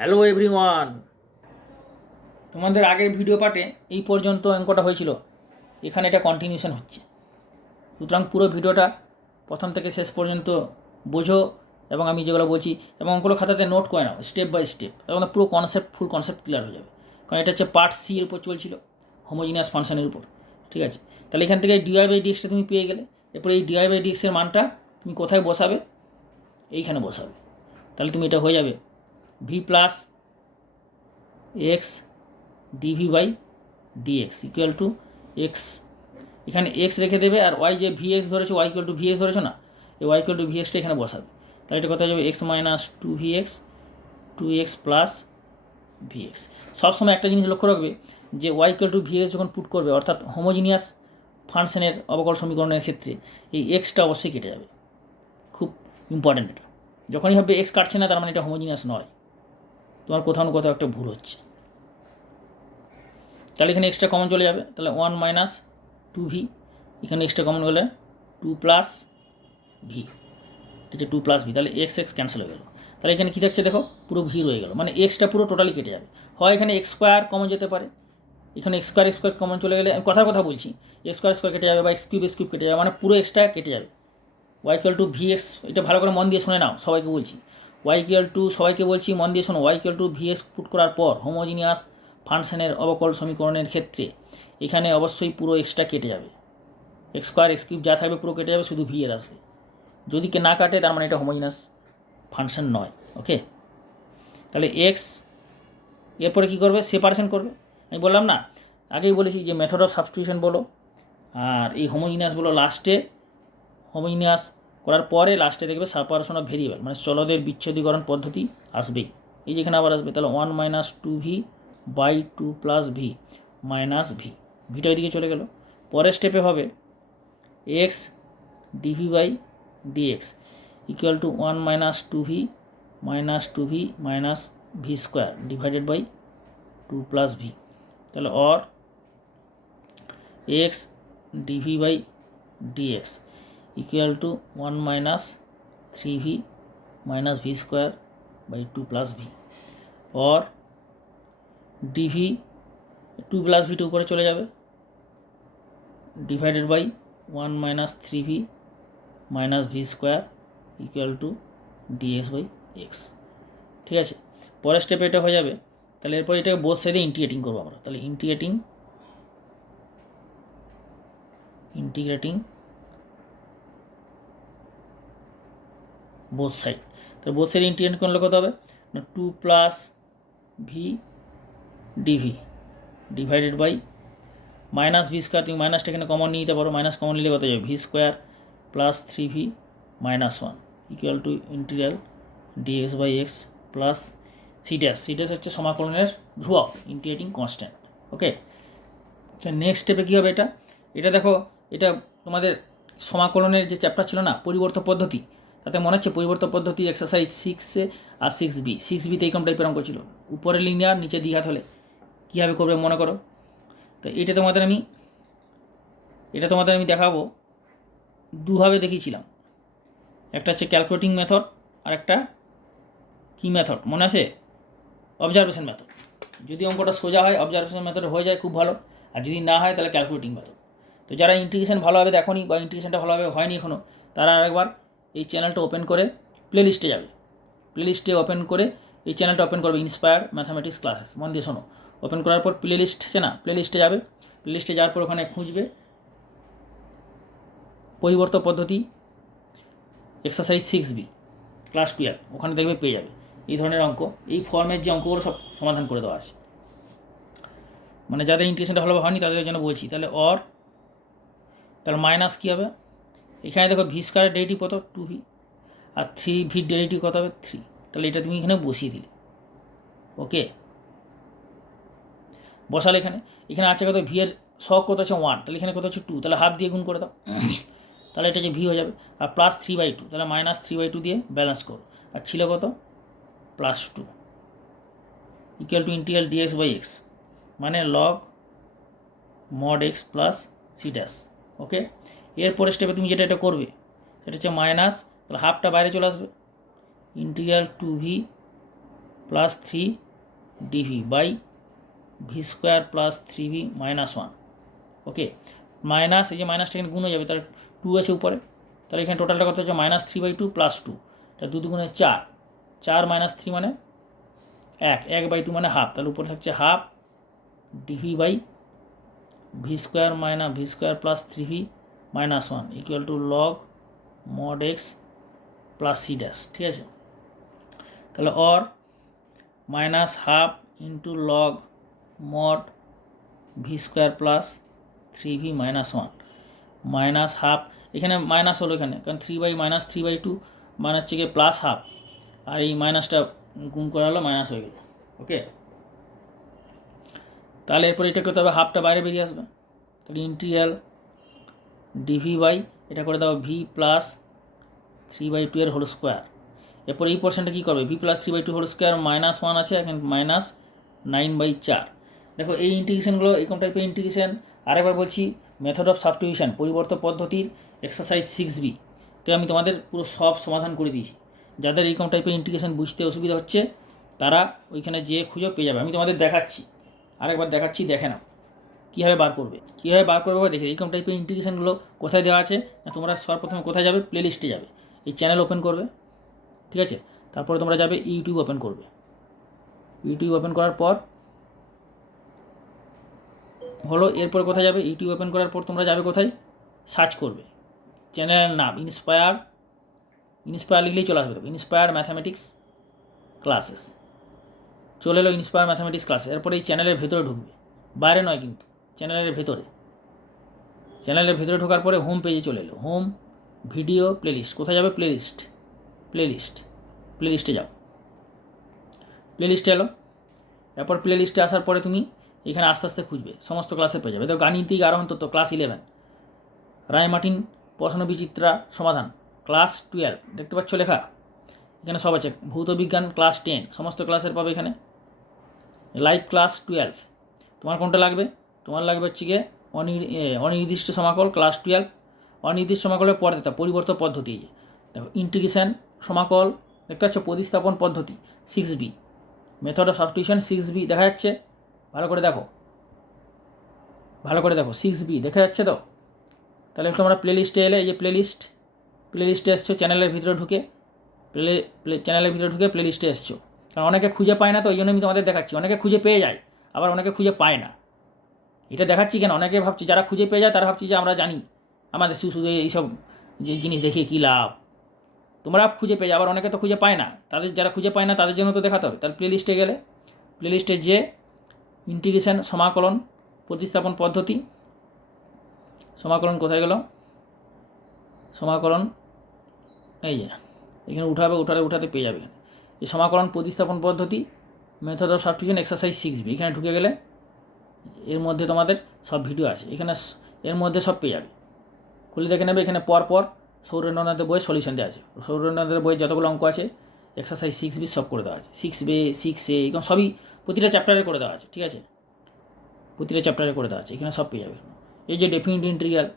Hello everyone, তোমাদের আগের video পার্টে এই পর্যন্ত অঙ্কটা হয়েছিল, এখানে এটা কন্টিনিউশন হচ্ছে। সুতরাং পুরো ভিডিওটা প্রথম থেকে শেষ পর্যন্ত বোঝো এবং আমি যেগুলো বলছি এবং অঙ্কগুলো খাতাতে নোট করে নাও স্টেপ বাই স্টেপ, তখন পুরো ফুল কনসেপ্ট ক্লিয়ার হয়ে যাবে। কারণ এটা হচ্ছে পার্ট সি এর উপর চলছিল, হোমোজিনিয়াস ফাংশনের উপর। ঠিক আছে, তাহলে এখান থেকে ডিওয়াই বাই ডিএক্সটা তুমি পেয়ে গেলে। এরপরে এই ডিওয়াই বাই ডিএক্সের মানটা তুমি কোথায় বসাবে? এইখানে বসাবে। তাহলে তুমি এটা হয়ে যাবে v plus x dv by dx equal to x, এখানে এক্স রেখে দেবে আর ওয়াই যে ভি এক্স ধরেছো, y equal to v x ধরেছো না, এই ওয়াই ইকুয়াল টু ভি এক্সটা এখানে বসাবে। তাহলে এটা কথা যাবে x minus two v x, two x plus v x. সবসময় একটা জিনিস লক্ষ্য রাখবে যে y equal to v x যখন পুট করবে, অর্থাৎ হোমোজিনিয়াস ফাংশনের অবকল সমীকরণের ক্ষেত্রে এই এক্সটা অবশ্যই কেটে যাবে। খুব ইম্পর্ট্যান্ট এটা। যখনই হবে এক্স কাটছে না, তার মানে এটা হোমোজিনিয়াস নয়, তোমার কোথাও না কোথাও একটা ভুল হচ্ছে। তাহলে এখানে এক্সট্রা কমন চলে যাবে, তাহলে ওয়ান মাইনাস টু ভি, এখানে এক্সট্রা কমন গেলে টু প্লাস ভি, এটা হচ্ছে টু প্লাস ভি। তাহলে এক্স এক্স ক্যান্সেল হয়ে গেল। তাহলে এখানে কী থাকছে দেখো, পুরো ভি রয়ে গেল, মানে এক্সটা পুরো টোটালি কেটে যাবে। হয় এখানে এক্স স্কোয়ার কমন যেতে পারে, এখানে এক্স স্কোয়ার কমন চলে গেলে, আমি কথার কথা বলছি, এক্স স্কোয়ার কেটে যাবে বা এক্স কিউব কেটে যাবে, মানে পুরো এক্সট্রা কেটে যাবে। Y equal to v x, এটা ভালো করে মন দিয়ে শুনে নাও, সবাইকে বলছি ওয়াই ইকুয়াল টু, সবাইকে বলছি মন দিয়ে শোনো, y equal to v x put করার পর হোমোজিনিয়াস ফাংশনের অবকল সমীকরণের ক্ষেত্রে এখানে অবশ্যই পুরো এক্সট্রা কেটে যাবে, এক্স স্কোয়ার এক্স কিউব যা থাকবে পুরো কেটে যাবে, শুধু ভি এর আসবে। যদি কে না কাটে তার মানে এটা হোমোজিনিয়াস ফাংশন নয়। ওকে, তাহলে এক্স এরপরে কী করবে? সেপারেশন করবে। আমি বললাম না, আগেই বলেছি যে মেথড অফ সাবস্টিটিউশন বলো আর এই হোমোজিনিয়াস বলো, লাস্টে হোমোজিনিয়াস করার পরে লাস্টে দেখবে সেপারেশন অফ ভেরিয়েবল, মানে চলদের বিচ্ছেদীকরণ পদ্ধতি আসবেই। এই যেখানে আবার আসবে, তাহলে one minus two v by two plus v minus v, ভিটা ওইদিকে চলে গেল। পরের স্টেপে হবে x dv by dx equal to one minus two v minus v square divided by two plus v. তাহলে or x dv by dx equal to one minus three v minus v square by two plus v, or dv two plus ভিটা উপরে চলে যাবে divided by one minus three v minus v square equal to dx by x. ঠিক আছে, পরের স্টেপে এটা হয়ে যাবে। তাহলে এরপর এটাকে বোথ সাইডে ইন্টিগ্রেটিং করবো আমরা। তাহলে ইন্টিগ্রেটিং বোথ সাইড, তাহলে বোথ সাইড ইন্টিগ্রেট করলে কত হবে না, two plus v dv divided by minus v square, তুমি মাইনাসটা এখানে কমন নিয়ে নিতে পারো, মাইনাস কমন নিলে কত যাবে, v square plus three v minus one equal to integral dx by x plus c dash হচ্ছে সমাকলনের ধ্রুবক, ইন্টিগ্রেটিং কনস্ট্যান্ট। ওকে, নেক্সট স্টেপে কী হবে, এটা দেখো, এটা তোমাদের সমাকলনের যে চ্যাপ্টার ছিল না পরিবর্তন পদ্ধতি, তাতে মনে হচ্ছে পরিবর্তন পদ্ধতি এক্সারসাইজ 6 আর 6b এইরকম টাইপের অঙ্ক ছিল, উপরে লিনিয়ার নিচে দ্বিঘাত হলে কীভাবে করবে মনে করো। তো এটা তোমাদের আমি দেখাবো, দুভাবে দেখিয়েছিলাম, একটা হচ্ছে ক্যালকুলেটিং মেথড আর একটা কী মেথড মনে আছে, অবজারভেশন মেথড। যদি অঙ্কটা সোজা হয় অবজারভেশন মেথড হয়ে যায় খুব ভালো, আর যদি না হয় তাহলে ক্যালকুলেটিং মেথড। তো যারা ইন্টিগ্রেশন ভালোভাবে দেখোনি বা ইন্টিগ্রেশনটা ভালোভাবে হয়নি এখনও, তারা আরেকবার এই চ্যানেলটা ওপেন করে প্লেলিস্টে যাবে, প্লেলিস্টে ওপেন করে এই চ্যানেলটা ওপেন করবে, ইন্সপায়ার ম্যাথামেটিক্স ক্লাসেস, মন দিয়ে শোনো। ওপেন করার পর প্লেলিস্ট আছে না, প্লেলিস্টে যাবে, প্লেলিস্টে যাওয়ার পর ওখানে খুঁজবে পরিবর্তন পদ্ধতি এক্সারসাইজ 6b ক্লাস 12, ওখানে দেখবে পেয়ে যাবে এই ধরনের অঙ্ক, এই ফর্মের যে অঙ্কগুলো সব সমাধান করে দেওয়া আছে। মানে যাদের ইন্টিগ্রেশনটা ভালোভাবে হয়নি তাদের জন্য বলছি। তাহলে মাইনাস কী হবে, এখানে দেখো ভি স্কোয়ারের ডেরিভেটিভ কত, টু ভি, আর থ্রি ভির ডেরিভেটিভ কত হবে, থ্রি। তাহলে এটা তুমি এখানে বসিয়ে দিলে। ওকে, বসালে এখানে আছে কত, ভি এর শখ কত আছে 1, তাহলে এখানে কত হচ্ছে 2, তাহলে হাফ দিয়ে গুণ করে দাও, তাহলে এটা যে ভি হয়ে যাবে। আর প্লাস 3/2, তাহলে মাইনাস 3/2 দিয়ে ব্যালেন্স করো, আর ছিল কত plus 2 equal to integral dx by x, মানে log mod x plus c dash. Okay, এরপরে স্টেপে তুমি যেটা করবে সেটা হচ্ছে মাইনাস, তাহলে হাফটা বাইরে চলে আসবে, integral two v plus 3 dv by v square plus 3v minus 1। Okay, minus এই যে মাইনাসটা এখানে গুণ হয়ে যাবে, তাহলে 2 আছে উপরে, তাহলে এখানে টোটালটা কত হচ্ছে -3/2 প্লাস 2, এটা 2 দুগুণে 4, 4 - 3 মানে 1, 1/2 মানে হাফ, তাহলে উপরে থাকছে half dv by v square minus v square plus 3v minus 1 equal to log mod x plus c dash. ঠিক আছে, তাহলে or minus half into log mod v square plus 3v minus 1 minus half, এখানে minus হলো এখানে, কারণ 3/-3/2 মানে হচ্ছে গিয়ে প্লাস হাফ, আর এই মাইনাসটা গুণ করা হলো মাইনাস হয়ে গেল। ওকে, তাহলে এরপর এটা করতে হবে, হাফটা বাইরে বেরিয়ে আসবে, তাহলে ইন্টিগ্রাল ডিভি বাই এটা করে দেওয়া ভি প্লাস 3/2 এর হোল স্কোয়ার। এরপর এই পোর্শনটা কী করবে, v plus 3/2 whole square minus 1 আছে, এখানে মাইনাস 9/4। দেখো এই ইন্টিগ্রেশনগুলো, এইরকম টাইপের ইন্টিগ্রেশন, আরেকবার বলছি, মেথড অফ সাবস্টিটিউশন পরিবর্তন পদ্ধতির এক্সারসাইজ 6b তো আমি তোমাদের পুরো সব সমাধান করে দিয়েছি। যাদের এইরকম টাইপের ইন্টিগ্রেশন বুঝতে অসুবিধা হচ্ছে তারা ওইখানে যেয়ে খুঁজে পেয়ে যাবে। আমি তোমাদের দেখাচ্ছি, আরেকবার দেখাচ্ছি, দেখে নাও কীভাবে বার করবে, দেখে এইরকম টাইপের ইন্টিগ্রেশনগুলো কোথায় দেওয়া আছে। তোমরা সর্বপ্রথমে কোথায় যাবে, প্লে লিস্টে যাবে, এই চ্যানেল ওপেন করবে, ঠিক আছে, তারপরে তোমরা যাবে ইউটিউব ওপেন করবে, ইউটিউব ওপেন করার পর হলো, এরপর কোথায় যাবে, ইউটিউব ওপেন করার পর তোমরা যাবে কোথায়, সার্চ করবে চ্যানেলের নাম ইন্সপায়ার লিখলেই চলে আসবে, ইন্সপায়ার ম্যাথামেটিক্স ক্লাসেস, চলে এলো ইন্সপায়ার ম্যাথামেটিক্স ক্লাসেস। এরপরে এই চ্যানেলের ভেতরে ঢুকবে, বাইরে নয় কিন্তু, চ্যানেলের ভেতরে ঢোকার পরে হোম পেজে চলে এলো, হোম ভিডিও প্লেলিস্ট, কোথায় যাবে, প্লেলিস্টে যাও, প্লেলিস্টে এলো। এরপর প্লেলিস্টে আসার পরে তুমি এখানে আস্তে আস্তে খুঁজবে, সমস্ত ক্লাসে পেয়ে যাবে। দেখো গাণিতিক আরোহণ তত্ত্ব ক্লাস 11, রায় মার্টিন প্রশ্ন বিচিত্রা সমাধান ক্লাস 12, দেখতে পাচ্ছ লেখা এখানে সব আছে। ভৌত বিজ্ঞান ক্লাস 10, সমস্ত ক্লাসের পাবে এখানে। লাইভ ক্লাস 12, তোমার কোনটা লাগবে, তোমার লাগবে হচ্ছে গিয়ে অনির্দিষ্ট সমাকল ক্লাস 12, অনির্দিষ্ট সমাকলের পরে পরিবর্তন পদ্ধতি, দেখো ইন্টিগ্রেশন সমাকল, দেখতে পাচ্ছ প্রতিস্থাপন পদ্ধতি 6b, method of substitution 6b দেখা যাচ্ছে, ভালো করে দেখো 6b দেখা যাচ্ছে তো। তাহলে তোমরা প্লেলিস্টে এলে, এই যে প্লেলিস্টে এসছো, চ্যানেলের ভিতরে ঢুকে প্লেলিস্টে এসছো, কারণ অনেকে খুঁজে পায় না, তো ওই জন্য আমি তোমাদের দেখাচ্ছি। অনেকে খুঁজে পেয়ে যায়, আবার অনেকে খুঁজে পায় না, এটা দেখাচ্ছি কেন, অনেকে ভাবছি, যারা খুঁজে পেয়ে যায় তারা ভাবছি যে আমরা জানি, আমাদের শুধু এইসব যে জিনিস দেখিয়ে কী লাভ, তোমরা খুঁজে পেয়ে যাও, আবার অনেকে তো খুঁজে পায় না, যারা খুঁজে পায় না তাদের জন্য তো দেখাতে হবে। তাহলে প্লেলিস্টে গেলে, প্লেলিস্টে যে ইন্টিগ্রেশন সমাকলন প্রতিস্থাপন পদ্ধতি, সমাকলন কোথায় গেল, সমাকলন এই যে এখানে উঠাতে পেয়ে যাবে, এই সমাকলন প্রতিস্থাপন পদ্ধতি method of substitution exercise 6b, এখানে ঢুকে গেলে এর মধ্যে তোমাদের সব ভিডিও আছে, এখানে এর মধ্যে সব পেয়ে যাবে, খুলে দেখে নেবে। এখানে পরপর সৌরেন্দ্রনাথের বইয়ের সলিউশন দেওয়া আছে, সৌরেন্দ্রনাথের বইয়ের যতগুলো অঙ্ক আছে এক্সারসাইজ 6b সব করে দেওয়া আছে, 6b 6a এরকম সবই প্রতিটা চ্যাপ্টারে করে দেওয়া আছে, ঠিক আছে, প্রতিটা চ্যাপ্টারে করে দেওয়া আছে, এখানে সব পেয়ে যাবে। এই যে ডেফিনিট ইন্টিগ্রাল,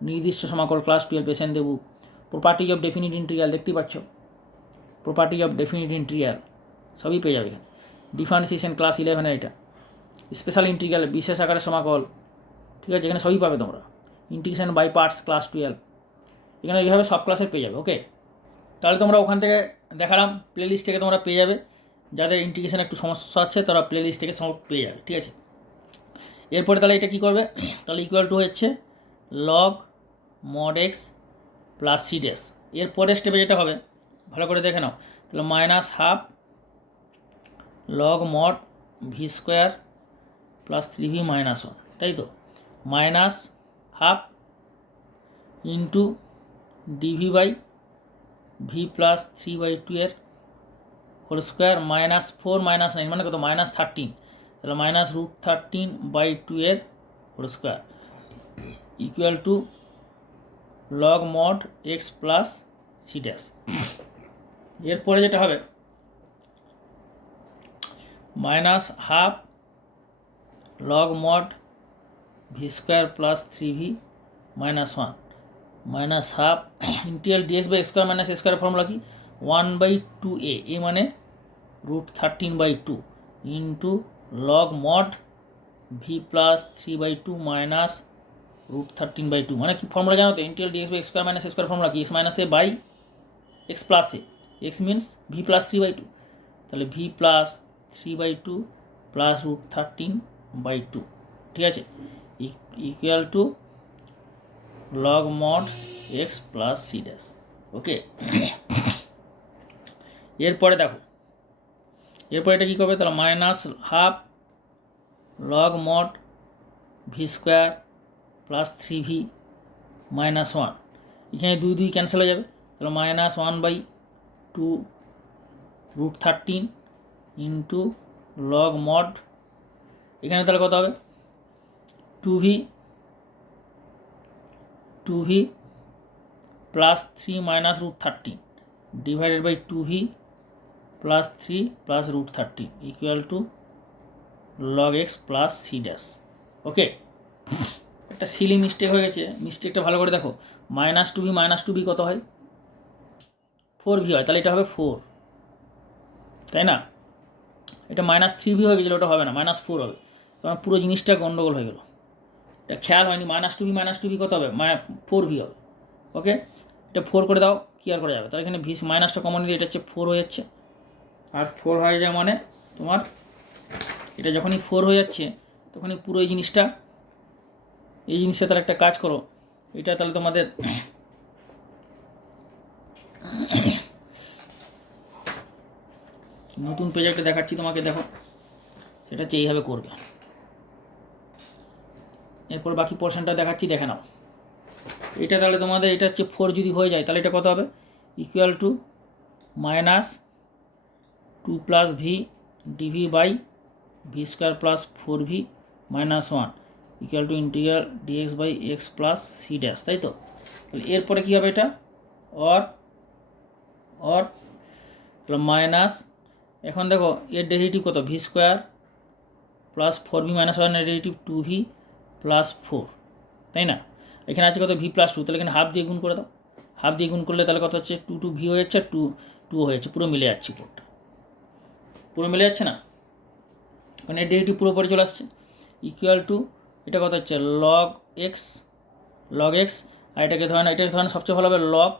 নির্দিষ্ট সমাকল ক্লাস 12 পেশেন্ট দেবু, প্রপার্টিজ অফ ডেফিনিট ইন্টিগ্রাল দেখতেই পাচ্ছ, প্রপার্টি অফ ডেফিনিট ইন্টিগ্রাল সবই পেয়ে যাবে এখানে। ডিফারেন্সিয়েশন ক্লাস 11 এটা, স্পেশাল ইন্টিগ্রাল বিশেষ আকারের সমাকল, ঠিক আছে, এখানে সবই পাবে তোমরা। ইন্টিগ্রেশন বাই পার্টস ক্লাস 12, এখানে এইভাবে সব ক্লাসে পেয়ে যাবে। ওকে, তাহলে তোমরা ওখান থেকে দেখালাম, প্লেলিস্ট থেকে তোমরা পেয়ে যাবে, যাদের ইন্টিগ্রেশন একটু সমস্যা আছে তারা প্লেলিস্ট থেকে সব পেয়ে যাবে, ঠিক আছে। এরপরে তাহলে এটা কী করবে, তাহলে ইকুয়াল টু হচ্ছে log mod x plus c dash. এর পরের স্টেপে যেটা হবে ভালো করে দেখে নাও, তাহলে minus half log mod v square plus 3v minus 1, তাই তো, minus half into dv by v plus 3/2 এর হোল স্কোয়ার মাইনাস 4 - 9 মানে কত, -13, তাহলে -√13/2 এর whole square equal to log mod x plus c dash. এরপরে যেটা হবে minus half log mod v square plus 3v minus 1 minus half integral dx by x square minus a square formula কি 1/2a, a মানে √13/2 into log mod v plus 3/2 minus √13/2, মানে কি formula জানো তো? Integral dx by x square minus x square formula কি? X minus a by x plus a, x means v plus 3/2, তাহলে v plus 3/2 plus √13/2, ঠিক আছে, equal to log mod x plus c dash. Okay, এরপরে দেখো, এরপরে এটা কী করবে? তাহলে minus half log mod v square plus 3v minus 1, এখানে 2 ক্যান্সেল হয়ে যাবে, তাহলে মাইনাস 1/2 √13 ইন্টু লগ মড, এখানে তাহলে কত হবে? 2v plus 3 minus √13 divided by 2v plus 3 plus √13 equal to log x plus c dash. Okay, একটা সিলি মিস্টেক হয়ে গেছে, মিস্টেকটা ভালো করে দেখো। -2v কত হয়? 4v হয়, তাহলে এটা হবে 4, তাই না? এটা -3v হয়ে গেছিলো, ওটা হবে না, -4 হবে, কারণ পুরো জিনিসটা গন্ডগোল হয়ে গেল, এটা খেয়াল হয়নি। -2v কত হবে? 4v হবে। ওকে, এটা 4 করে দাও, কি আর করা যাবে? তাহলে এখানে ভি মাইনাসটা কমন নিলে এটা হচ্ছে 4 হয়ে যাচ্ছে, আর 4 হয়ে যায় মানে তোমার এটা যখনই 4 হয়ে যাচ্ছে তখনই পুরো এই জিনিসটা তাহলে একটা কাজ করো, এটা তাহলে তোমাদের নতুন প্রজেক্টে দেখাচ্ছি তোমাকে, দেখো সেটা হচ্ছে এইভাবে করবে। এরপর বাকি পোর্শনটা দেখাচ্ছি, দেখে নাও। এটা তাহলে তোমাদের এটা হচ্ছে 4 যদি হয়ে যায় তাহলে এটা কত হবে? Equal to -2 plus v dv by v square plus 4v minus 1 equal to integral dx by x plus c dash, তাই তো? তাহলে এরপরে কী হবে? এটা অর তাহলে মাইনাস, এখন দেখো এর ডেরিভেটিভ কত? V square plus 4v minus 1 এর ডেরিভেটিভ 2v প্লাস 4, তাই না? এখানে আছে কত? ভি প্লাস 2, তাহলে এখানে হাফ দিয়ে গুণ করে দাও, হাফ দিয়ে গুণ করলে তাহলে কত হচ্ছে? 2 ভি হয়ে যাচ্ছে, 2 হয়ে যাচ্ছে, পুরো মিলে যাচ্ছে, পুরো মিলে যাচ্ছে না? কারণ এর ডেরিভেটিভ পুরোপুরি চলে আসছে, ইকুয়াল টু এটা কত হচ্ছে? লগ এক্স, আর এটাকে ধরে না, সবচেয়ে ভালো হবে লগ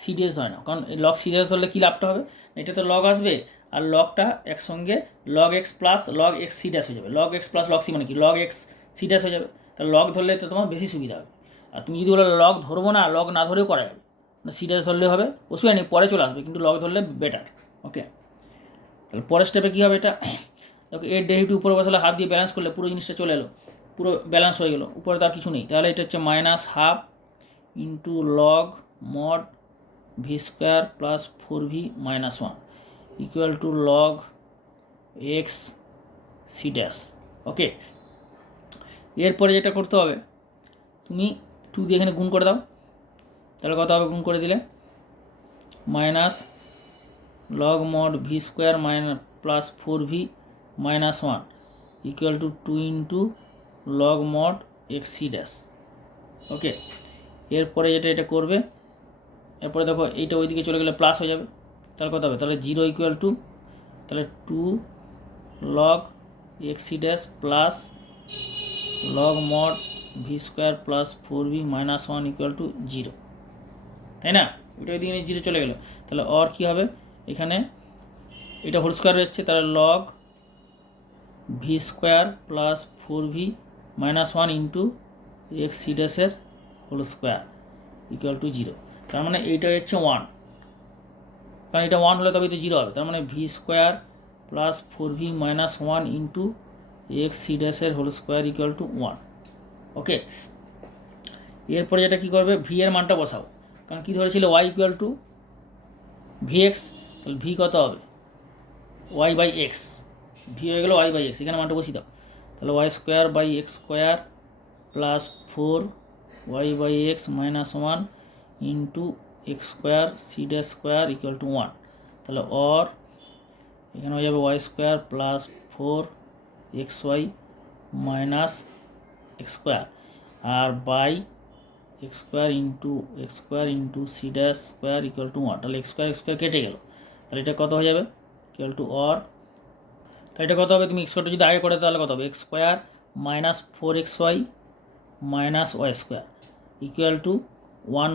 সিডিএস ধরে না, কারণ লগ সিডিএস হলে কী লাভটা হবে? এটা তো লগ আসবে, আর লগটা একসঙ্গে log x plus log x c dash হয়ে যাবে, log x plus log c মানে কি? লগ এক্স সি ড্যাশ হয়ে যাবে, তাহলে লগ ধরলে তো তোমার বেশি সুবিধা হবে। আর তুমি যদি বলো লগ ধরবো না, লগ না ধরেও করা যাবে, মানে সি ড্যাশ ধরলে হবে, অসুবিধা নেই, পরে চলে আসবে, কিন্তু লগ ধরলে বেটার। ওকে, তাহলে পরের স্টেপে কী হবে? এটা দেখো এর ডেরিভেটিভ উপরে বসালে হাফ দিয়ে ব্যালেন্স করলে পুরো জিনিসটা চলে এলো, পুরো ব্যালেন্স হয়ে গেলো, উপরে তার কিছু নেই, তাহলে এটা হচ্ছে -1/2 into log mod v square plus 4v minus 1 equal to log x c dash. Okay, এরপরে যেটা করতে হবে, তুমি 2 দিয়ে এখানে গুণ করে দাও, তাহলে কত হবে? গুণ করে দিলে minus log mod v square minus plus 4v minus 1 equal to 2 into log mod x c dash. Okay, এরপরে এটা করবে, এরপরে দেখো এইটা ওইদিকে চলে গেলে প্লাস হয়ে যাবে, তাহলে কত হবে? তাহলে 0 ইকুয়াল টু তাহলে 2 log x c dash plus log mod v square plus 4v minus 1 equal to 0, তাই না? ওইটা ওইদিকে 0 চলে গেলো, তাহলে অর কী হবে? এখানে এটা হোল স্কোয়ার হচ্ছে, তাহলে log v square plus 4v minus 1 into x c ড্যাশের হোল স্কোয়ার ইকুয়াল টু 0, তার মানে এইটা হচ্ছে 1, কারণ এটা 1 হলে তবেই তো 0 হবে, তার মানে v square plus 4v minus 1 into x c ড্যাশের whole square equal to 1। Okay, এরপরে যেটা কী করবে? ভি এর মানটা বসাও, কারণ কী ধরেছিল? Y equal to v x, তাহলে ভি কত হবে? ওয়াই বাই এক্স, ভি হয়ে গেলো ওয়াই বাই এক্স, এখানে মানটা বসিয়ে দাও, তাহলে y square by x square plus 4 y by x minus 1 into x square c dash square equal to 1, তাহলে অর এখানে হয়ে যাবে y square plus 4 x y minus x square আর by x square into c dash square equal to 1, তাহলে x square কেটে গেল, তাহলে এটা কত হয়ে যাবে? ইকুয়াল টু অর, তাহলে এটা কত হবে, তুমি এক্স স্কোয়ারটা যদি আগে করে তাহলে কত হবে, x square minus 4xy minus y square equal to 1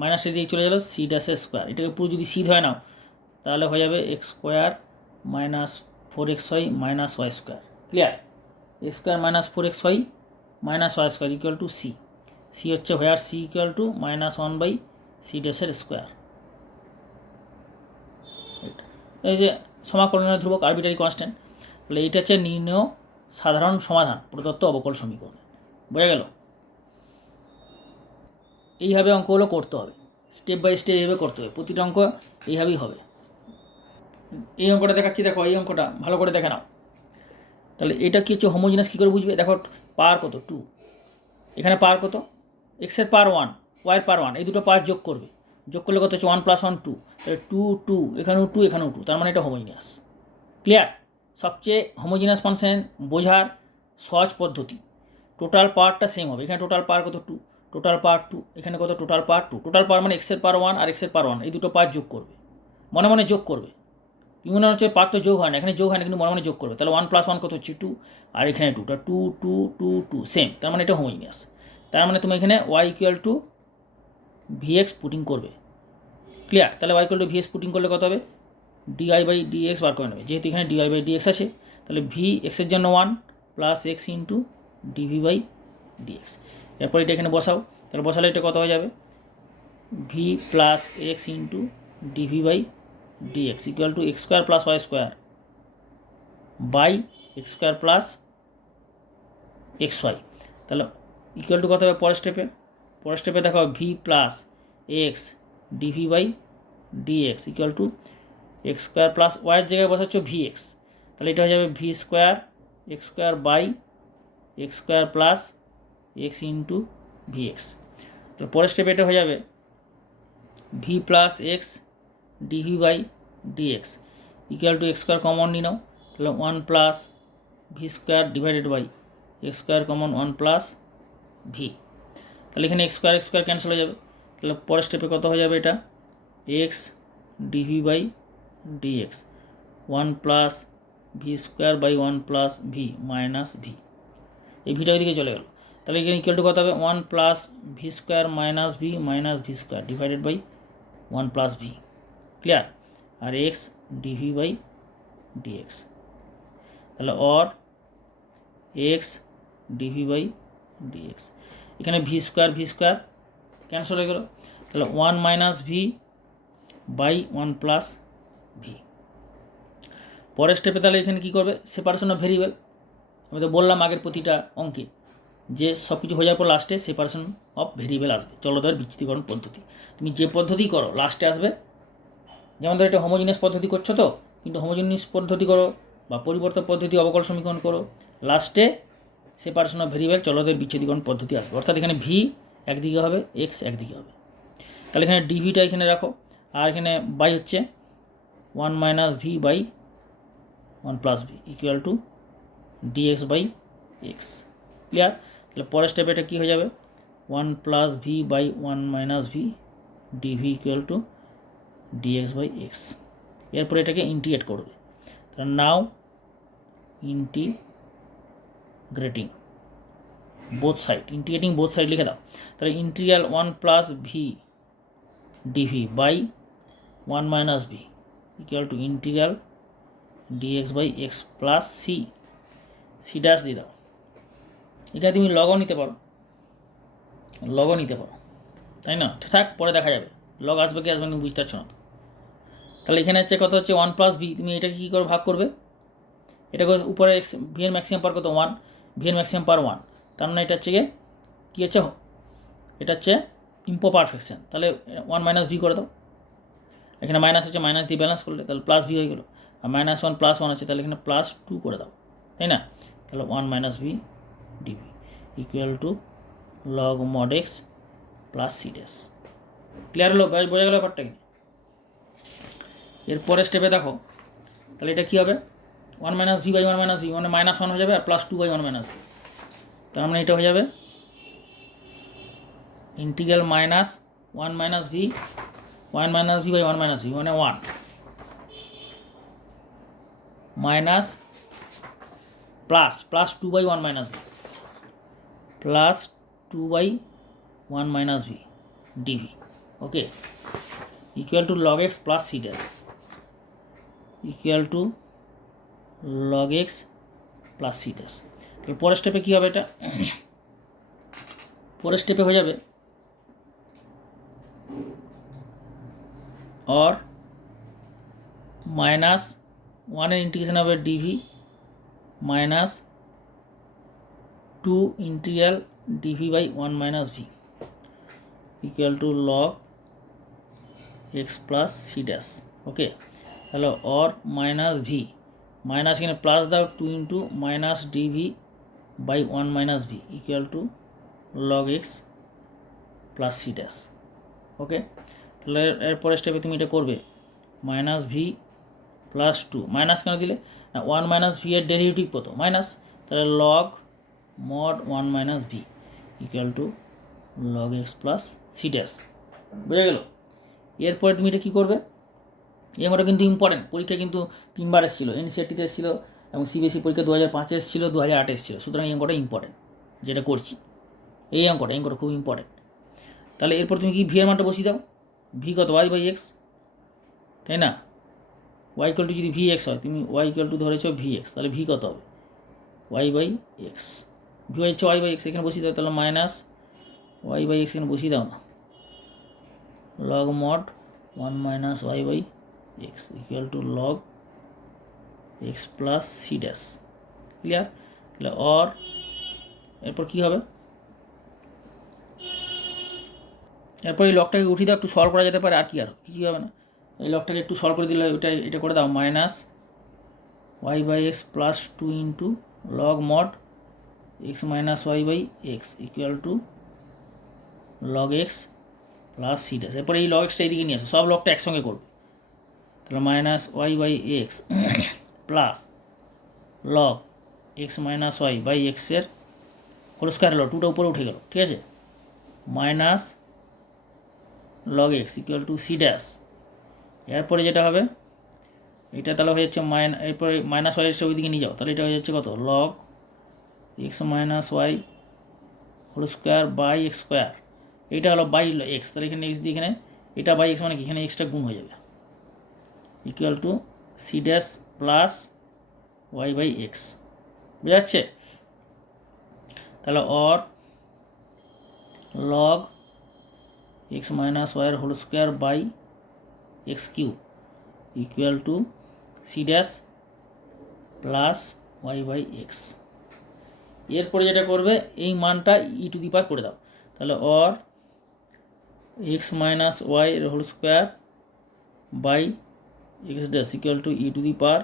মাইনাসের দিকে চলে গেল সি ড্যাশের স্কোয়ার। এটাকে পুরো যদি সি ধরে নাও তাহলে হয়ে যাবে x square minus 4xy minus y square. Clear? X square minus 4xy minus y square equal to c. C হচ্ছে হোয়ার সি ইকুয়াল টু -1/সি ড্যাশের স্কোয়ার। এই যে সমাকলনের ধ্রুবক আরবিটারি কনস্ট্যান্ট, তাহলে এইটা হচ্ছে নির্ণয় সাধারণ সমাধান প্রদত্ত অবকল সমীকরণ। বোঝা গেল? এইভাবে অঙ্কগুলো করতে হবে, স্টেপ বাই স্টেপ এইভাবে করতে হবে, প্রতিটা অঙ্ক এইভাবেই হবে। এই অঙ্কটা দেখাচ্ছি, দেখো এই অঙ্কটা ভালো করে দেখে নাও। তাহলে এটা কি হচ্ছে হোমোজিনাস, কী করে বুঝবে? দেখো পাওয়ার কত 2, এখানে পাওয়ার কত, এক্সের পাওয়ার 1 ওয়াইয়ের পাওয়ার 1, এই দুটো পাওয়ার যোগ করবে, যোগ করলে কত হচ্ছে 1 + 1 2, তাহলে 2 2 এখানেও 2 এখানেও 2, তার মানে এটা হোমোজিনিয়াস। ক্লিয়ার? সবচেয়ে হোমোজিনিয়াস ফাংশন বোঝার সহজ পদ্ধতি, টোটাল পাওয়ারটা সেম হবে। এখানে টোটাল পাওয়ার কত 2, টোটাল পাওয়ার 2, এখানে কত টোটাল পাওয়ার 2, টোটাল পাওয়ার মানে এক্সের পাওয়ার 1 আর এক্সের পাওয়ার 1, এই দুটো পাওয়ার যোগ করবে, মনে মনে যোগ করবে। মনে হচ্ছে পাওয়ার তো যোগ হয় না, এখানে যোগ হয় না, কিন্তু মনে মনে যোগ করবে। তাহলে 1 + 1 কত হচ্ছে 2, আর এখানে 2, 2 2 2 2 সেম, তার মানে এটা হোমোজিনিয়াস। তার মানে তুমি এখানে y equal to vx putting করবে। ক্লিয়ার? তাহলে y equal to vx putting করলে কত হবে, dy/dx বার করে নেবে। যেহেতু এখানে dy/dx আছে, তাহলে v এক্সের জন্য 1 প্লাস x ইন্টু dv/dx। এরপর এটা এখানে বসাও, তাহলে বসালে এটা কত হয়ে যাবে, v plus x into dv/dx equal to x square plus y square by x square plus xy। তাহলে ইকুয়াল টু কত হবে পরের স্টেপে দেখো v plus x dv/dx equal to x square plus ওয়াইয়ের জায়গায় বসাচ্ছ vx, তাহলে এটা হয়ে যাবে v square x square by x square plus x into vx। তাহলে পরের স্টেপে এটা হয়ে যাবে v plus x dv/dx equal to x square common নিয়ে নাও, তাহলে 1 plus v square divided by x square common 1 plus v. তাহলে এখানে এক্স স্কোয়ার ক্যান্সেল হয়ে যাবে, তাহলে পরের স্টেপে কত হয়ে যাবে, এটা x dv/dx 1 plus v square by 1 plus v minus v, এই ভিটা ওইদিকে চলে গেল। তাহলে এখানে ইকুয়াল টু কত হবে, 1 plus v square minus v square divided by 1 plus v. Clear? আর এক্স dv/dx, তাহলে অর এক্স dv/dx, এখানে ভি স্কোয়ার ক্যান্সেল হয়ে গেল, তাহলে 1 minus v by 1 plus v. পরের স্টেপে তাহলে এখানে কী করবে, সেপারেশন অফ ভেরিয়েবল। আমি তো বললাম আগের প্রতিটা অঙ্কে যে সব কিছু হয়ে যাওয়ার পর লাস্টে সেপারেশন অফ ভেরিয়েবল আসবে, চলদ্বয়ের বিচ্যুতিকরণ পদ্ধতি। তুমি যে পদ্ধতি করো লাস্টে আসবে, যেমন ধরো এটা হোমোজিনিয়াস পদ্ধতি করছো তো, কিন্তু হোমোজিনিয়াস পদ্ধতি করো বা পরিবর্তন পদ্ধতি অবকল সমীকরণ করো, লাস্টে সেপারেশন অফ ভেরিয়েবল চলদ্বয়ের বিচ্ছেদীকরণ পদ্ধতি আসবে। অর্থাৎ এখানে ভি একদিকে হবে, এক্স একদিকে হবে। তাহলে এখানে ডিভিটা এখানে রাখো, আর এখানে বাই হচ্ছে 1 minus v by 1 plus v equal to dx/x। Clear? তাহলে পরের স্টেপে এটা কী হয়ে যাবে, 1 plus v by 1 minus v dv equal to dx/x। এরপরে এটাকে ইন্টিগ্রেট করবে, তাহলে নাও ইন্টিগ্রেটিং বোথ সাইড লিখে দাও। তাহলে integral 1 plus v dv by 1 minus v equal to integral dx/x plus c dash দিয়ে দাও। এখানে তুমি লগও নিতে পারো, তাই না? থাক, পরে দেখা যাবে লগ আসবে কি আসবে না, বুঝতে পারছো না তো। তাহলে এখানে হচ্ছে কত হচ্ছে 1 প্লাস ভি, তুমি এটাকে কী করে ভাগ করবে, এটাকে উপরে এক্স ভি এর ম্যাক্সিমাম পাওয়ার কত 1, ভি এর ম্যাক্সিমাম পাওয়ার 1, তার মানে এটা হচ্ছে কী হচ্ছে, এটা হচ্ছে ইম্পারফেকশন। তাহলে 1 মাইনাস ভি করে দাও, এখানে মাইনাস আছে, মাইনাস দিয়ে ব্যালেন্স করলে তাহলে প্লাস ভি হয়ে গেলো, আর -1 + 1 আছে, তাহলে এখানে +2 করে দাও, তাই না? তাহলে 1 minus v dv equal to log mod x plus c dash. Clear হলো? বোঝা গেল ব্যাপারটা কি? এরপরে স্টেপে দেখো, তাহলে এটা কী হবে, 1 minus v by 1 minus v মানে -1 হয়ে যাবে, আর +2/1 মাইনাস ভি, তার মানে এটা হয়ে যাবে integral -1 minus v 1 minus v by 1 minus v মানে 1 minus plus 2/1 minus v plus 2/1 minus v dv. Okay, equal to log x plus c dash equal to log x plus c dash. তাহলে পরের স্টেপে কী হবে? এটা পরের স্টেপে হয়ে যাবে और মাইনাস ওয়ানের ইন্টিগ্রেশন হবে dv minus 2 integral dv by 1 minus v equal to log x plus c dash. Okay, তাহলে और মাইনাস ভি মাইনাস এখানে প্লাস দাও 2 into minus dv by 1 minus v equal to log x plus c dash. Okay, তাহলে এরপরে স্টেপে তুমি এটা করবে মাইনাস ভি প্লাস 2 মাইনাস কেন দিলে না 1 মাইনাস ভি এর ডেরিভেটিভ কত মাইনাস, তাহলে log mod 1 minus v equal to log x plus c dash. বোঝা গেল? এরপরে তুমি এটা কী করবে? এমনটা কিন্তু ইম্পর্টেন্ট, পরীক্ষা কিন্তু 3বার এসেছিলো, এনসিআরটিতে এসেছিলো এবং সিবিএসসি পরীক্ষা 2005 এসেছিলো, 2008 এসেছিলো। সুতরাং এই অঙ্কটা ইম্পর্টেন্ট যেটা করছি, এই অঙ্কটা খুব ইম্পর্টেন্ট। তাহলে এরপর তুমি কি ভি এর মানটা বসিয়ে দাও, ভি কত ওয়াই বাই এক্স, তাই না? ওয়াই ইকুয়াল টু যদি ভি এক্স হয়, তুমি ওয়াই ইকুয়াল টু ধরেছো ভি এক্স, তাহলে ভি কত হবে ওয়াই বাই এক্স, ভি হচ্ছে ওয়াই বাই এক্স, এখানে বসিয়ে দাও, তাহলে মাইনাস ওয়াই বাই এক্স এখানে বসিয়ে দাও না, log mod 1 minus y by x equal to log x plus c dash. Clear? তাহলে और এরপর কী হবে? এরপর এই লগটাকে উঠিয়ে দাও, একটু সলভ করা যেতে পারে, আর কি আর কিছুই হবে না। এই লগটাকে একটু সলভ করে দিলে এটা করে দাও minus y by x plus 2 into log mod x minus y by x equal to log x plus c dash. এরপরে এই লগ এক্সটা এইদিকে নিয়ে আসো, সব লগটা একসঙ্গে করবে, তাহলে minus y by x plus log x minus y by এক্সের হোল স্কোয়ার হলো, 2টা উপরে উঠে গেল, ঠিক আছে, minus log x equal to c dash. এরপরে যেটা হবে এটা তাহলে হয়ে যাচ্ছে এরপরে মাইনাস ওয়াই এক্সটা ওইদিকে নিয়ে যাও, তাহলে এটা হয়ে যাচ্ছে কত log x minus y whole square by x square, এইটা হলো বাই এক্স, তাহলে এখানে এক্স দিয়ে এখানে এটা বাই এক্স মানে কি এখানে এক্সটা গুণ হয়ে যাবে equal to c dash plus y by x. বুঝা যাচ্ছে? তাহলে और লগ এক্স মাইনাস ওয়াইয়ের whole square by x cube equal to c dash plus y by x. এরপরে যেটা করবে এই মানটা ই টু দি পাওয়ার করে দাও, তাহলে और এক্স মাইনাস ওয়াইয়ের whole square by x dash equal to e to the power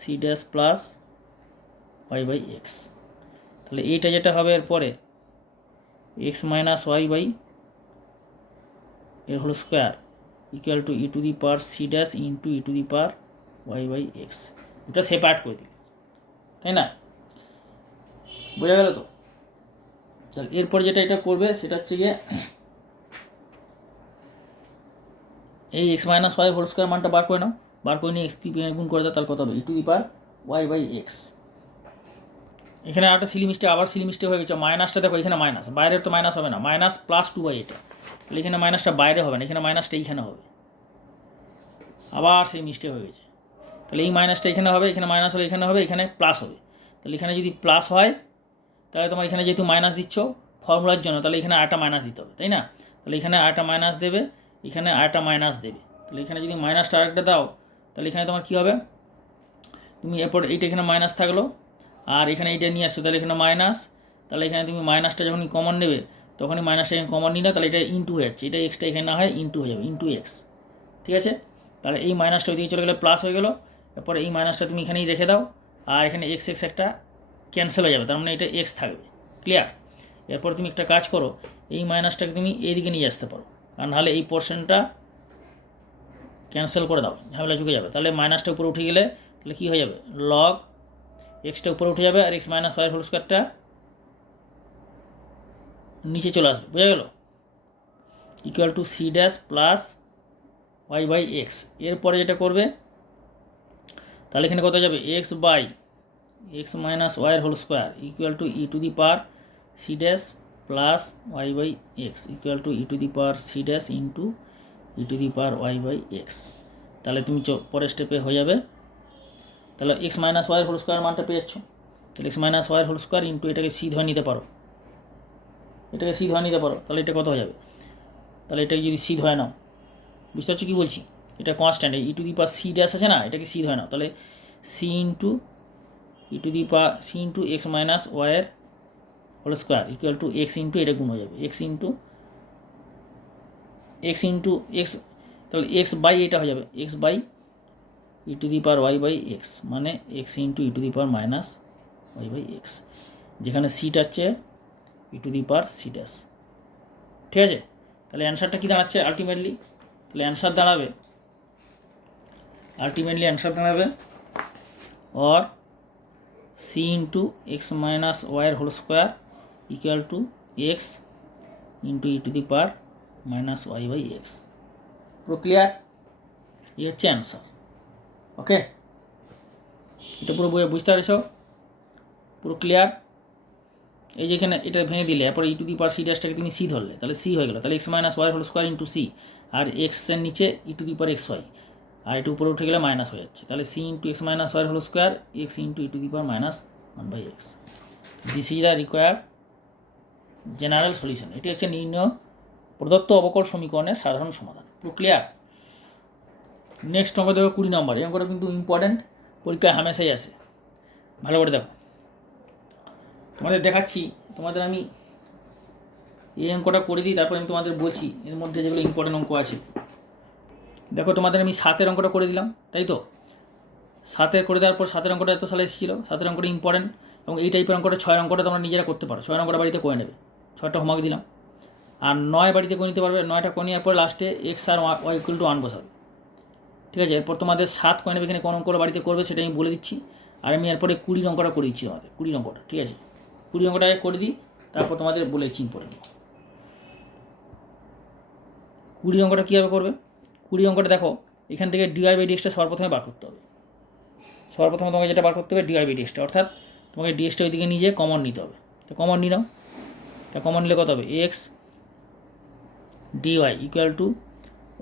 c dash plus y by x. তাহলে এইটা যেটা হবে এরপরে এক্স মাইনাস ওয়াই বাই এর whole square equal to e to the power c dash into e to the power y by x, এটা separate করে দিল, তাই না? বোঝা গেল তো? তাহলে এরপর যেটা এটা করবে সেটা হচ্ছে গিয়ে এই x minus y whole square মানটা বার করে নাও, বার করে নিয়ে এক্স গুণ করে দাও, তাহলে কত হবে e to the power y by x. এখানে একটা সিলিমিস্টে আবার সিলিমিস্টে হয়ে গেছে, মাইনাসটা দেখো এখানে মাইনাস, বাইরের তো মাইনাস হবে না, মাইনাস প্লাস 2 বাই এটা, তাহলে এখানে মাইনাসটা বাইরে হবে না, এখানে মাইনাসটা এইখানে হবে, আবার সেই মিস্টেক হয়ে গেছে, তাহলে এই মাইনাসটা এখানে হবে, এখানে মাইনাস হলে এখানে হবে, এখানে প্লাস হবে, তাহলে এখানে যদি প্লাস হয় তাহলে তোমার এখানে যেহেতু মাইনাস দিচ্ছ ফর্মুলার জন্য, তাহলে এখানে আরেকটা মাইনাস দিতে হবে, তাই না? তাহলে এখানে আরেকটা মাইনাস দেবে, এখানে আরেকটা মাইনাস দেবে, তাহলে এখানে যদি মাইনাসটা আরেকটা দাও তাহলে এখানে তোমার কী হবে, তুমি এরপর এইটা এখানে মাইনাস থাকলো আর এখানে এইটা নিয়ে আসছো, তাহলে এখানে মাইনাস, তাহলে এখানে তুমি মাইনাসটা যখনই কমন নেবে তখনই মাইনাসটা এখানে কমন নিলে, তাহলে এটা ইন্টু হয়ে যাচ্ছে, এটা এক্সটা এখানে না হয় ইন্টু হয়ে যাবে, ইন্টু এক্স, ঠিক আছে? তাহলে এই মাইনাসটা ওইদিকে চলে গেলে প্লাস হয়ে গেলো, এরপরে এই মাইনাসটা তুমি এখানেই রেখে দাও আর এখানে এক্স এক্স একটা ক্যান্সেল হয়ে যাবে, তার মানে এটা এক্স থাকবে। ক্লিয়ার? এরপর তুমি একটা কাজ করো, এই মাইনাসটাকে তুমি এইদিকে নিয়ে আসতে পারো, আর নাহলে এই পোর্শনটা ক্যান্সেল করে দাও, ঝামেলা চুকে যাবে, তাহলে মাইনাসটা উপরে উঠে গেলে তাহলে কী হয়ে যাবে লগ এক্সটা উপরে উঠে যাবে আর এক্স মাইনাস ওয়াই হোল স্কোয়ারটা নিচে চলে আসবে। বোঝা গেল? Equal to c dash plus y by x. এরপরে যেটা করবে তাহলে এখানে কত যাবে এক্স বাই এক্স মাইনাস ওয়াইয়ের whole square equal to e to the power c dash plus y by x equal to e to the power c dash into e to the power y by x. তাহলে তুমি পরের স্টেপে হয়ে যাবে, তাহলে x minus ওয়াইয়ের whole square মানটা পেয়ে যাচ্ছ। তাহলে এক্স মাইনাস ওয়াইয়ের হোল স্কোয়ার ইন্টু এটাকে সি ধরে নিতে পারো, এটাকে সি ধরে নিতে পারো, তাহলে এটা কত হয়ে যাবে? তাহলে এটাকে যদি সি ধরে নাও, বুঝতে পারছো কী বলছি? এটা constant, e to the power c dash আছে না, এটাকে সি ধরে নাও, তাহলে c into e to the power c into x minus ওয়াইয়ের whole square equal to x into এটা গুণ হয়ে যাবে এক্স ইন্টু এক্স, তাহলে এক্স বাই এটা হয়ে যাবে x by e to the power y by x, মানে x into e to the power minus y by x, যেখানে সিটা হচ্ছে e to the power c dash. ঠিক আছে, তাহলে অ্যান্সারটা কী দাঁড়াচ্ছে আলটিমেটলি? তাহলে অ্যান্সার দাঁড়াবে or c into x minus ওয়াইয়ের whole square equal to x into e to the power minus y by x. পুরো ক্লিয়ার? এই হচ্ছে অ্যান্সার। ওকে, এটা পুরো বুঝতে পেরেছ? পুরো ক্লিয়ার? এই যেখানে এটা ভেঙে দিলে এরপর ই টু দি পাওয়ার সি ড্যাশটাকে তুমি সি ধরলে, তাহলে সি হয়ে গেল, তাহলে x minus y whole square into c, আর এক্সের নিচে e to the power x y, আর এটা উপরে উঠে গেলে মাইনাস হয়ে যাচ্ছে, তাহলে c into x minus y whole square x into e to the power minus one by x. This is the required general solution. এটি হচ্ছে নির্ণয় প্রদত্ত অবকল সমীকরণের সাধারণ সমাধান। পুরো ক্লিয়ার? নেক্সট অঙ্ক দেখো 20 নম্বর। এই অঙ্কটা কিন্তু ইম্পর্ট্যান্ট, পরীক্ষায় হামেশাই আসে, ভালো করে দেখো। তোমাদের দেখাচ্ছি, তোমাদের আমি এই অঙ্কটা করে দিই, তারপর আমি তোমাদের বলছি এর মধ্যে যেগুলো ইম্পর্টেন্ট অঙ্ক আছে। দেখো তোমাদের আমি 7-এর অঙ্কটা করে দিলাম, তাই তো? 7-এর করে দেওয়ার পর 7-এর অঙ্কটা এত সালে এসেছিলো, 7-এর অঙ্কটা ইম্পর্টেন্ট, এবং এই টাইপের অঙ্কটা 6-এর অঙ্কটা তোমরা নিজেরা করতে পারো, 6-এর অঙ্কটা বাড়িতে করে নেবে, 6টা হোমওয়ার্ক দিলাম। আর 9 বাড়িতে করে নিতে পারবে, 9টা করে নেওয়ার পর লাস্টে এক্স আর ওয়াই ইকুয়াল টু 1 বসাবে। ঠিক আছে, এরপর তোমাদের 7 করে নেবে, এখানে কোন অঙ্কটা বাড়িতে করবে সেটা আমি বলে দিচ্ছি। আর আমি এরপরে 20 অঙ্কটা করে দিচ্ছি তোমাদের, 20 অঙ্কটা। ঠিক আছে, 20 অঙ্কটা করে দিই, তারপর তোমাদের বলে দিচ্ছি ইম্পর্টেন্ট। 20 অঙ্কটা কীভাবে করবে? 20 অঙ্কটা দেখো, এখান থেকে ডিওয়াই বাই ডিএক্সটা সর্বপ্রথমে বার করতে হবে। সর্বপ্রথমে তোমাকে যেটা বার করতে হবে ডিওয়াই বাই ডিএক্সটা, অর্থাৎ তোমাকে ডিএক্সটা ওইদিকে নিয়ে যেয়ে কমন নিতে হবে। তো কমন নিয়ে নাও, তা কমন নিলে কত হবে? X dy equal to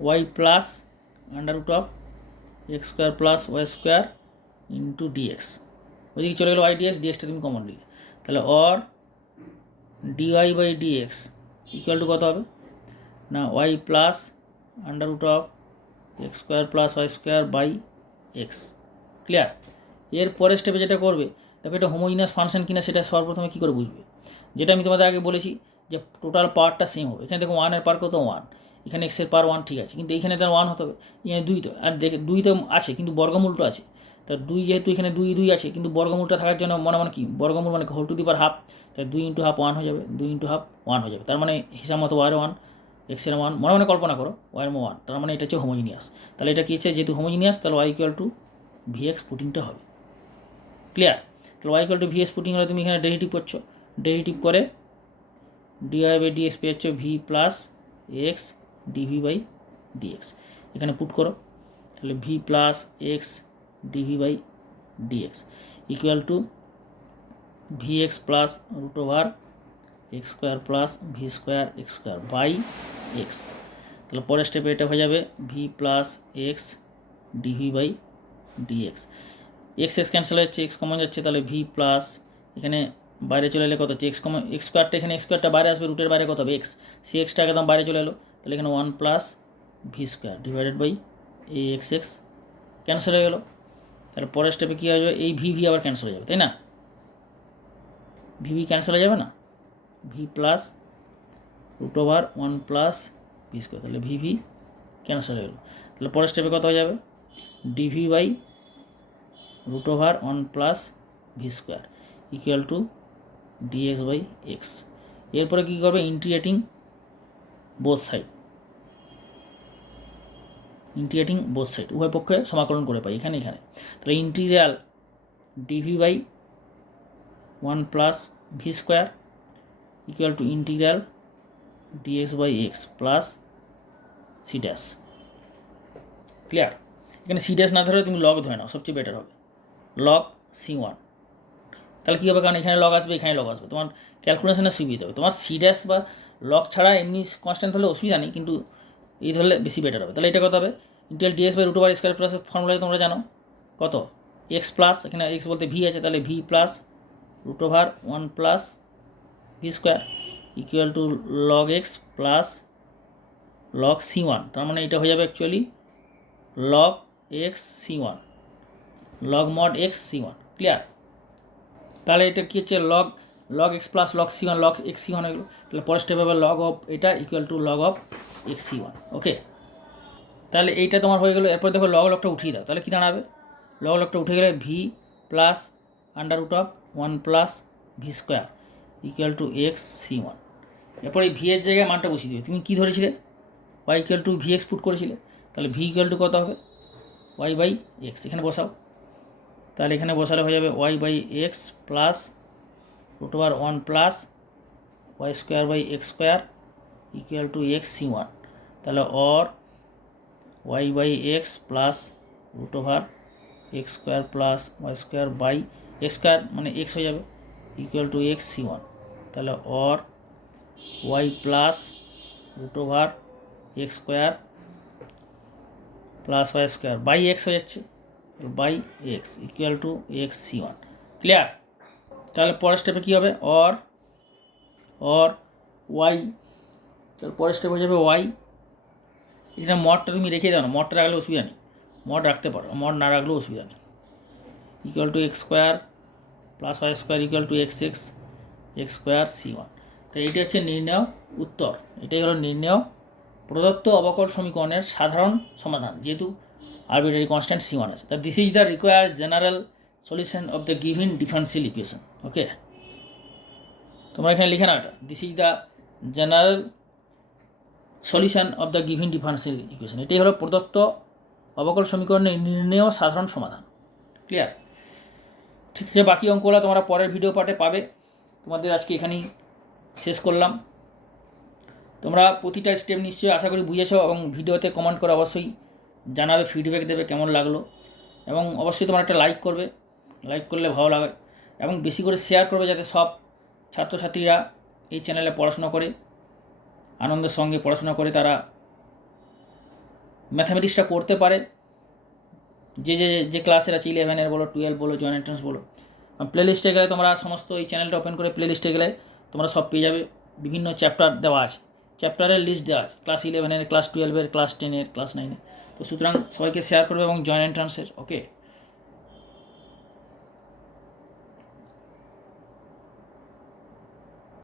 y plus under root of x square plus y square into dx. ওইদিকে চলে গেলো ওয়াই ডিএক্স, ডিএক্সটা তুমি কমন নিলে, তাহলে or dy by dx equal to কত হবে না y plus under root of x square plus y square by x. Clear? এর পরের স্টেপে যেটা করবে, দেখো এটা হোমোজিনিয়াস ফাংশন কিনা সেটা সর্বপ্রথমে কী করে বুঝবে? যেটা আমি তোমাদের আগে বলেছি যে টোটাল পাওয়ারটা সেম হবে। এখানে দেখো 1-এর পাওয়ার কত 1, এখানে এক্সের পাওয়ার 1, ঠিক আছে, কিন্তু এইখানে তার 1 হতে হবে, এখানে 2 তো, আর দেখে 2 তো আছে কিন্তু বর্গমূলটা আছে, তা 2 যেহেতু এখানে 2 আছে, কিন্তু বর্গমূলটা থাকার জন্য মনে কি বর্গমূল মানে whole to the power half, তাই 2 ইন্টু হাফ 1 হয়ে যাবে, 2 ইন্টু হাফ 1 হয়ে যাবে, তার মানে হিসাব মতো ওয়ার 1 এক্সের 1 মনে কল্পনা করো ওয়ার 1, তার মানে এটা হচ্ছে হোমোজিনিয়াস। তাহলে এটা কী হচ্ছে, যেহেতু হোমোজিনিয়াস তাহলে ওয়াই ইকুয়াল টু ভিএক্স পুটিংটা হবে। ক্লিয়ার? তাহলে y equal to vx putting হলে তুমি এখানে ডেরিভেটিভ করছো, ডেরিভেটিভ করে ডিওয়াই বাই ডিএক্স পেয়ে যাচ্ছ v plus x dv by dx, এখানে পুট করো, তাহলে v plus x dv by dx equal to v x plus root over x square plus v square x square by x. তাহলে পরের স্টেপে এটা হয়ে যাবে v plus x dv by dx. X x cancel হচ্ছে, x common যাচ্ছে, তাহলে v plus এখানে বাইরে চলে এলে কত হচ্ছে এক্স কমন, এক্স স্কোয়ারটা এখানে এক্স স্কোয়ারটা বাইরে আসবে, রুটের বাইরে কত হবে এক্স, সি এক্সটা একদম বাইরে চলে এলো, তাহলে এখানে 1 plus v square divided by a x x cancel হয়ে গেলো। তাহলে পরের স্টেপে কী হয়ে যাবে, এই ভি ভি আবার ক্যান্সেল হয়ে যাবে, তাই না? ভি ভি ক্যান্সেল হয়ে যাবে না, v plus root over 1 plus v square, তাহলে ভি ভি ক্যান্সেল হয়ে গেলো। তাহলে পরের স্টেপে কত হয়ে যাবে, dv by root over 1 plus v square equal to dx by x. এরপরে কী করবে, ইন্টিগ্রেটিং বোথ সাইড, উভয় পক্ষে সমাকলন করে পাই এখানে। তাহলে integral dv by 1 plus v square equal to integral dx by x plus c dash. Clear? এখানে সি ড্যাশ না ধরে তুমি লগ ধরে নাও, সবচেয়ে বেটার হবে। Log C1। তাহলে কী হবে, কারণ এখানে লগ আসবে, এখানে লগ আসবে, তোমার ক্যালকুলেশনে সুবিধা হবে। তোমার সি ড্যাশ বা লগ ছাড়া এমনি কনস্ট্যান্ট হলে অসুবিধা নেই, কিন্তু এই ধরলে বেশি বেটার হবে। তাহলে এটা কত হবে, integral dx by root over square plus formula তোমরা জানো কত, এক্স প্লাস, এখানে এক্স বলতে ভি আছে, তাহলে v plus root over 1 plus v square equal to log x plus log C1। তার মানে এটা হয়ে যাবে actually log x C1, log mod x C1। Clear? তাহলে এটা কী হচ্ছে, log x plus log C1, log x C1 হয়ে গেলো। তাহলে পরের স্টেপ হবে লগ অফ এটা equal to log of x C1। ওকে, তাহলে এইটা তোমার হয়ে গেলো। এরপর দেখো লগটা উঠিয়ে দাও, তাহলে কী দাঁড়াবে, লগটা উঠে গেলে v plus under root of 1 plus v square equal to x C1। এরপর এই ভি এর জায়গায় মানটা বসিয়ে দেবে। তুমি কী ধরেছিলে, y equal to v x put করেছিলে, তাহলে ভি ইকুয়াল টু কত হবে, ওয়াই বাই এক্স, এখানে বসাও। তাহলে এখানে বসালে হয়ে যাবে y by x plus root over 1 plus y square by x square equal to x C1। তাহলে or y by x plus root over x square plus y square by x square মানে x হয়ে যাবে equal to x C1। তাহলে or y plus root over x square plus y square by x হয়ে যাচ্ছে, by x equal to x C1। Clear? তাহলে পরের স্টেপে কী হবে, অর ওয়াই, তাহলে পরের স্টেপ হয়ে যাবে ওয়াই। এটা মডটা তুমি রেখে দাও না, মডটা রাখলে অসুবিধা নেই, মড রাখতে পারো, মড না রাখলেও অসুবিধা নেই। Equal to x square plus y square equal to x square C1। তো এইটা হচ্ছে নির্ণয় উত্তর, এটাই হলো নির্ণয় প্রদত্ত অবকল সমীকরণের সাধারণ সমাধান, যেহেতু আরবিটারি কনস্ট্যান্ট C1 আছে। তা this is the required general solution of the given differential equation. Okay, তোমরা এখানে লিখে না, এটা this is the general solution of the given differential equation, এটাই হলো প্রদত্ত অবকল সমীকরণের নির্ণেয় সাধারণ সমাধান। ক্লিয়ার? ঠিক আছে, বাকি অঙ্কগুলো তোমরা পরের ভিডিও পার্টে পাবে। তোমাদের আজকে এখানেই শেষ করলাম। তোমরা প্রতিটা স্টেপ নিশ্চয়ই আশা করি বুঝেছো, এবং ভিডিওতে কমেন্ট করে অবশ্যই জানাবে, ফিডব্যাক দেবে কেমন লাগলো, এবং অবশ্যই তোমরা একটা লাইক করবে, লাইক করলে ভালো লাগে, এবং বেশি করে শেয়ার করবে, যাতে সব ছাত্রছাত্রীরা এই চ্যানেলে পড়াশোনা করে, আনন্দের সঙ্গে পড়াশোনা করে তারা ম্যাথামেটিক্সটা করতে পারে। যে ক্লাসের আছে 11-এর বলো, 12 বলো, জয়েন্ট এন্ট্রান্স বলো, প্লে লিস্টে গেলে তোমরা সমস্ত এই চ্যানেলটা ওপেন করে প্লে লিস্টে গেলে তোমরা সব পেয়ে যাবে, বিভিন্ন চ্যাপ্টার দেওয়া আছে, চ্যাপ্টারের লিস্ট দেওয়া আছে, ক্লাস 11-এর, ক্লাস 12-এর, ক্লাস 10-এর, ক্লাস 9-এর। তো সুতরাং সবাইকে শেয়ার করবে এবং জয়েন্ট এন্ট্রান্সের। ওকে।